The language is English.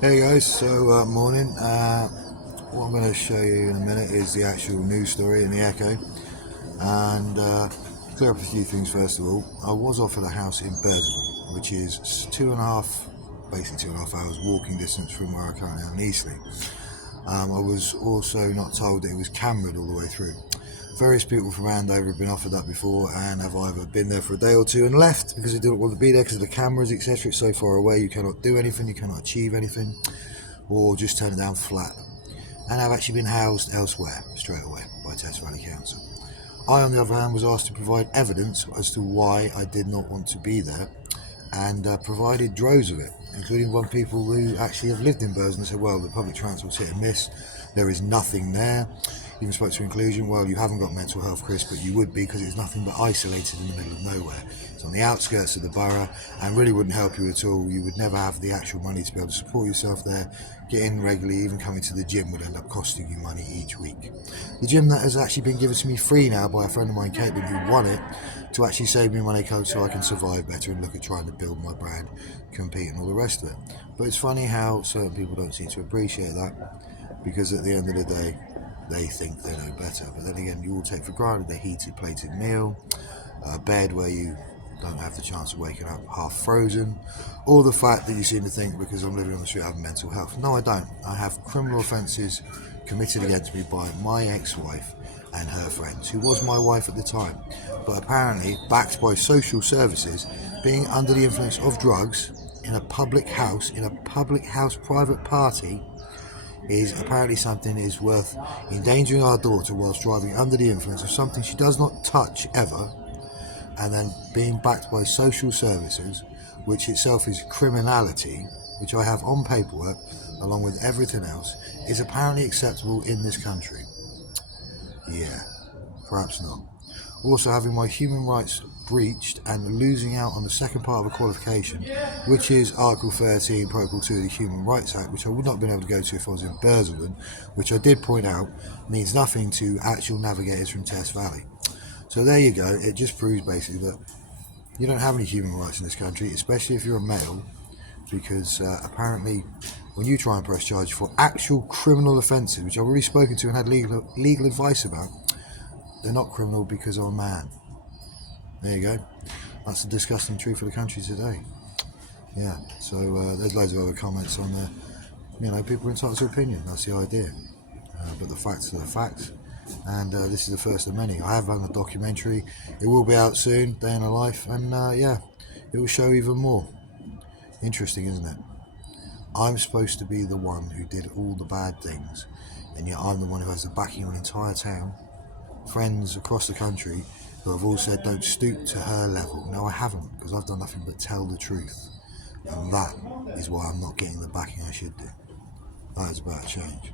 Hey guys, so morning. What I'm going to show you in a minute is the actual news story in the Echo, and clear up a few things first of all. I was offered a house in Bersville, which is basically 2.5 hours walking distance from where I currently am in Eastleigh. I was also not told that it was cambered all the way through. Various people from Andover have been offered that before and have either been there for a day or two and left because they didn't want to be there because of the cameras, etc. It's so far away you cannot do anything, you cannot achieve anything, or just turn it down flat. And have actually been housed elsewhere straight away by Test Valley Council. I, on the other hand, was asked to provide evidence as to why I did not want to be there, and provided droves of it, including one people who actually have lived in Burrs and said, well, the public transport's hit and miss, there is nothing there. Even spoke to inclusion, well, you haven't got mental health, Chris, but you would be because it's nothing but isolated in the middle of nowhere. It's on the outskirts of the borough and really wouldn't help you at all. You would never have the actual money to be able to support yourself there. Get in regularly, even coming to the gym would end up costing you money each week. The gym that has actually been given to me free now by a friend of mine, Caitlin, who won it, to actually save me money so I can survive better and look at trying to build my brand, compete and all the rest of it. But it's funny how certain people don't seem to appreciate that, because at the end of the day, they think they know better. But then again, you all take for granted the heated plated meal, a bed where you don't have the chance of waking up half frozen, or the fact that you seem to think because I'm living on the street I have mental health. No, I don't. I have criminal offences committed against me by my ex-wife and her friends, who was my wife at the time, but apparently backed by social services, being under the influence of drugs in a public house, private party, is apparently something is worth endangering our daughter whilst driving under the influence of something she does not touch ever, and then being backed by social services, which itself is criminality, which I have on paperwork along with everything else, is apparently acceptable in this country. Yeah, perhaps not. Also having my human rights breached and losing out on the second part of a qualification, which is Article 13, Protocol 2 of the Human Rights Act, which I would not have been able to go to if I was in Bersville, which I did point out means nothing to actual navigators from Test Valley. So there you go. It just proves basically that you don't have any human rights in this country, especially if you're a male, because apparently when you try and press charges for actual criminal offences, which I've already spoken to and had legal advice about, they're not criminal because I'm a man. There you go. That's the disgusting truth of the country today. Yeah, so there's loads of other comments on there. You know, people are entitled to opinion. That's the idea. But the facts are the facts. And this is the first of many. I have done a documentary. It will be out soon, Day in a Life. And yeah, it will show even more. Interesting, isn't it? I'm supposed to be the one who did all the bad things. And yet I'm the one who has the backing of an entire town. Friends across the country who have all said don't stoop to her level. No, I haven't, because I've done nothing but tell the truth, and that is why I'm not getting the backing I should do. That is about change.